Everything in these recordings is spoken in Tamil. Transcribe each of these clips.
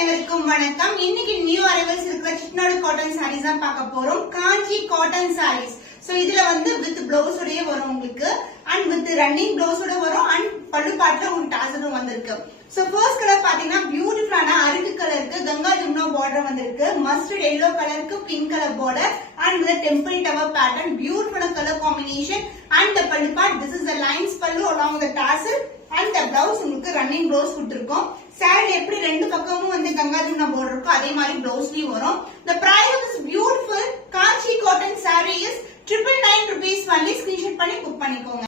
அனைவருக்கும் வணக்கம். இன்னைக்கு நியூ அரைவல்ஸ் இருக்கிற சிட்நாடு காட்டன் சாரீஸ் தான் பார்க்க போறோம். காஞ்சி காட்டன் சாரீஸ். சோ இதுல வந்து வித் பிளவுஸ் உடைய வரும் உங்களுக்கு அண்ட் வித் ரன்னிங் பிளவுஸ் உடைய வரும் அண்ட் பல்லு பாட்டுல உங்களுக்கு டாசலும் வந்திருக்கு. சோ ஃபர்ஸ்ட் கலர் பாத்தீங்கன்னா பியூட்டிஃபுல்லான அருக்கு கலருக்கு கங்கா ஜமுனா பார்டர் வந்திருக்கு. மஸ்டர்ட் எல்லோ கலருக்கு pink colour border and with temple tower pattern பியூட்டிஃபுல்லான கலர் காம்பினேஷன் அண்ட் தி பல்லு part. This is the lines பல்லு along with the tassel and the blouse உங்களுக்கு ரன்னிங் blouse கொடுத்திருக்கோம். சாரி எப்படி ரெண்டு பக்கமும் வந்து கங்கா ஜமுனா பார்டர் இருக்கோ அதே மாதிரி பிளவுஸ்லயும் வரும். The price of this beautiful Kanchi cotton saree is 999 rupees only. Screenshot பண்ணி புக் பண்ணிக்கோங்க.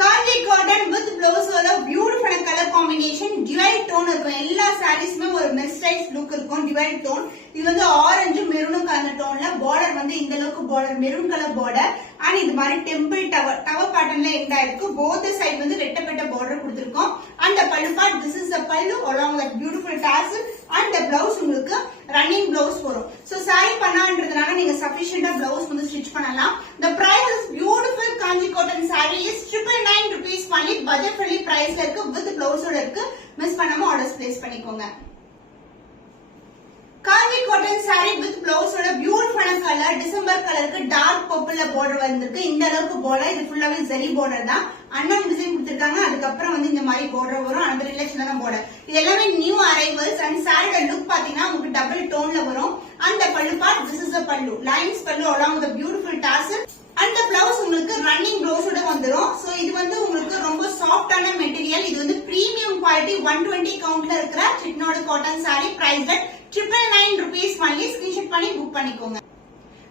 Kanchi cotton with blouse beautiful colour combination divide tone இருக்கும். எல்லா சாரீஸ்மே ஒரு மெஸ்டைஸ் லுக் இருக்கும். டிவைட் டோன் இது வந்து ஆரஞ்சு மெரூனும் கலந்த டோன்ல பார்டர் வந்து இந்த அளவுக்கு border maroon colour border and இது மாதிரி டெம்பிள் டவர் பேட்டர்ன்ல எண்ட் ஆயிருக்கு. போத் சைடு வந்து ரெட்டப்பட்ட பார்டர் கொடுத்திருக்கோம். அந்த பல்லு பார்ட் திஸ் இஸ் தி பல்லு along with beautiful tassel and the blouse உங்களுக்கு ரன்னிங் blouse வரும். சோ சாரி பண்ணான்றதுனால நீங்க சஃபிஷியன்ட்டா blouse வந்து ஸ்டிட்ச் பண்ணலாம். The price is beautiful Kanchi cotton saree is 999 rupees only. Budget friendly பிரைஸ்ல இருக்கு. வித் blouse ஓட இருக்கு. மிஸ் பண்ணாம ஆர்டர்ஸ் பிளேஸ் பண்ணிக்கோங்க. Kanchi cotton saree with blouse ஓட பியூட்டிஃபுல்லான கலர் டிசம்பர் கலருக்கு டார்க் பர்பிள்ல பார்டர் வந்திருக்கு. இந்த அளவுக்கு பார்டர் இது ஃபுல்லாவே ஜரி பார்டர் தான். அண்ணன் டிசைன் கொடுத்திருக்காங்க. அதுக்கப்புறம் வந்து இந்த மாதிரி பார்டர் வரும். அந்த ரிலேஷனான பார்டர் இது எல்லாமே நியூ அரைவல்ஸ் அண்ட் சாரியோட லுக் பாத்தீங்கன்னா உங்களுக்கு டபுள் டோன்ல வரும். அந்த பல்லு பார்ட் திஸ் இஸ் தி பல்லு லைன்ஸ் பல்லு along with the beautiful tassel and the blouse உங்களுக்கு ரன்னிங் blouse ஓட வந்துரும். சோ இது வந்து உங்களுக்கு ரொம்ப சாஃப்ட்டான மெட்டீரியல். இது வந்து பிரீமியம் குவாலிட்டி 120 கவுண்ட்ல இருக்கிற Chettinad cotton saree price 999 rupees only. Screenshot பண்ணி புக் பண்ணிக்கோங்க.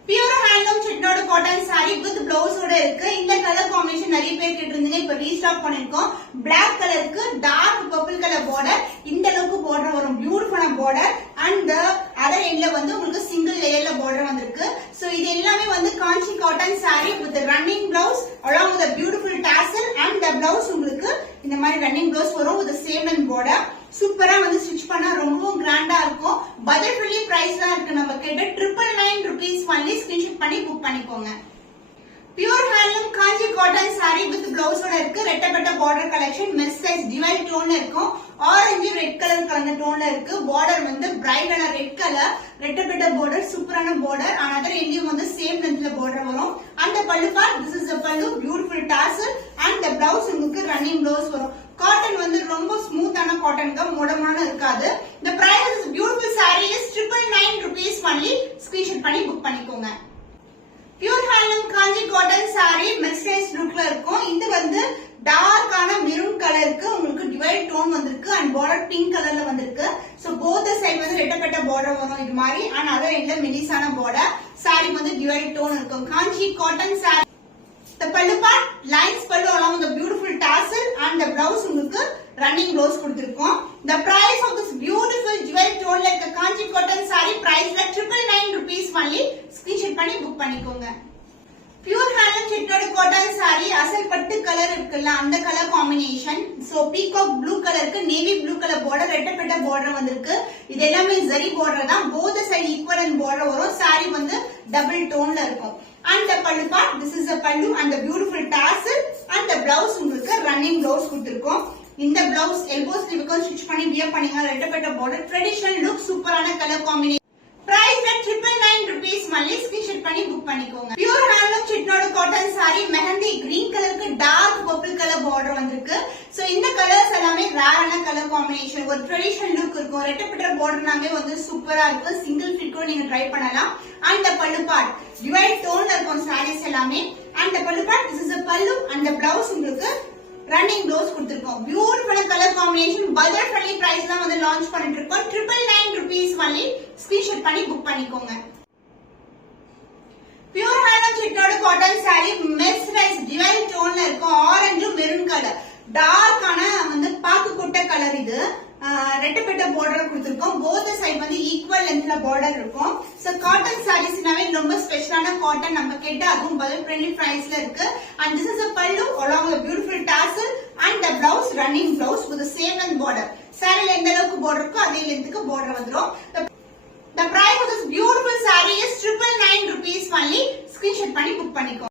Pure handloom Chettinad cotton saree with blouse ஓட இருக்கு. இந்த கலர் காம்பினேஷன் நிறைய பேர் கேட்டிருந்தீங்க. இப்ப ரீஸ்டாக் பண்ணிருக்கோம். Black கலருக்கு டார்க் பர்பிள் கலர் பார்டர் இந்த அளவுக்கு பார்டர் வரும். பியூட்டிஃபுல்லான பார்டர் அண்ட் அதர் எண்ட்ல வந்து உங்களுக்கு சிங்கிள் லேயர்ல பார்டர் வந்திருக்கு. சோ இது எல்லாமே வந்து காஞ்சி cotton saree with running blouse along with a beautiful tassel and the blouse உங்களுக்கு இந்த மாதிரி ரன்னிங் blouse வரும் with the same length border. சூப்பரா வந்து ஸ்டிட்ச் பண்ணா ரொம்ப கிராண்டா இருக்கும். பட்ஜெட் ஃப்ரெண்ட்லி பிரைஸ்ல இருக்கு. நம்ம கேட்ட 999 rupees only. ஸ்கிரீன்ஷாட் பண்ணி புக் பண்ணிக்கோங்க. Pure handloom Kanchi cotton saree with blouse ஓட இருக்கு. ரெட்டப்பட்ட பார்டர் கலெக்ஷன் மெஸ் சைஸ் டிவைட் டோன்ல இருக்கும். ஆரஞ்சு ரெட் கலர் கலந்த டோன்ல இருக்கு. பார்டர் வந்து பிரைட்டான ரெட் கலர் ரெட்டப்பட்ட பார்டர் சூப்பரான பார்டர். another எண்ட்லயும் வந்து சேம் லென்த்ல பார்டர் வரும். அந்த பல்லு பார்ட் திஸ் இஸ் தி பல்லு beautiful tassel and the blouse உங்களுக்கு ரன்னிங் blouse வரும். காட்டன் வந்து ரொம்ப ஸ்மூத்தான காட்டன் தான் மொடமான இருக்காது. The price of this beautiful saree is 999 rupees only. Screenshot பண்ணி புக் பண்ணிக்கோங்க. Pure handloom Kanchi cotton saree மெஸ்டைஸ் லுக்ல இருக்கும். இது வந்து டார்க்கான மெரூன் கலருக்கு உங்களுக்கு டிவைட் டோன் வந்திருக்கு அண்ட் பார்டர் பிங்க் கலர்ல வந்திருக்கு. சோ போத் சைடு வந்து ரெட்டப்பட்ட பார்டர் வரும் இது மாதிரி அண்ட் அதர் எண்ட்ல மெலிசான பார்டர். saree வந்து டிவைட் டோன் இருக்கும். காஞ்சி cotton saree the pallu part lines pallu along with the beautiful tassel and the blouse உங்களுக்கு running blouse கொடுத்திருக்கோம். The price of this beautiful jewel tone like a kanchi cotton saree price 999 rupees only. Screenshot பண்ணி புக் பண்ணிக்கோங்க. Pure handloom Chettinad cotton saree அசல் பட்டு கலர் இருக்குல்ல அந்த colour combination. So peacock blue கலருக்கு நேவி ப்ளூ கலர் பார்டர் ரெட்டப்பட்ட பார்டர் வந்திருக்கு. இது எல்லாமே ஜரி பார்டர் தான். போத் சைடு ஈக்குவலன்ட் பார்டர் வரும். saree வந்து டபுள் டோன்ல இருக்கும். And the pallu part this is the pallu and the beautiful tassel and the blouse உங்களுக்கு running blouse கொடுத்திருக்கோம். இந்த blouse elbow sleeve க்கு ஸ்டிட்ச் பண்ணி வியர் பண்ணீங்க. ரெட்டப்பட்ட border traditional look சூப்பரான colour combination. price 999 rupees only. Screenshot பண்ணி புக் பண்ணிக்கோங்க. Pure handloom Chettinad cotton saree மெஹந்தி கிரீன் கலருக்கு டார்க் பர்பிள் கலர் பார்டர் வந்திருக்கு. சோ இந்த கலர்ஸ் எல்லாமே ரேரான கலர் காம்பினேஷன். ஒரு ட்ரெடிஷனல் லுக் இருக்கும். ரெட்டப்பட்ட பார்டர்னாவே வந்து சூப்பரா இருக்கும். சிங்கிள் ஃபிட் கூட நீங்க ட்ரை பண்ணலாம். and the pallu part divide tone இருக்கும் sarees எல்லாமே. and the pallu part this is the pallu and the blouse உங்களுக்கு ரன்னிங் blouse கொடுத்திருக்கோம். Beautiful colour combination. Budget friendly பிரைஸ்ல வந்து லான்ச் பண்ணிட்டு இருக்கோம். 999 rupees only. ஸ்கிரீன்ஷாட் பண்ணி புக் பண்ணிக்கோங்க. Pure handloom Chettinad cotton saree mercerised divide டோன்ல இருக்கும். ஆரஞ்சு மெரூன் கலர் டார்க்கான வந்து பாக்கு கொட்ட கலர். இது ரெட்டப்பட்ட பார்டர் கொடுத்திருக்கோம். போத் சைடு வந்து ஈக்குவல் லென்த்ல பார்டர் இருக்கும். சோ காட்டன் சாரீஸ்னாவே ரொம்ப ஸ்பெஷலான காட்டன் நம்ம கேட்ட அதுவும் பட்ஜெட் ஃப்ரெண்ட்லி பிரைஸ்ல இருக்கு. and this is a pallu along with a beautiful tassel and the blouse running blouse with the same length border. சாரில எந்த அளவுக்கு பார்டர் இருக்கோ அதே லென்த்துக்கு பார்டர் வந்துரும். The price of this beautiful saree is 999 rupees only. Screenshot பண்ணி புக் பண்ணிக்கோ.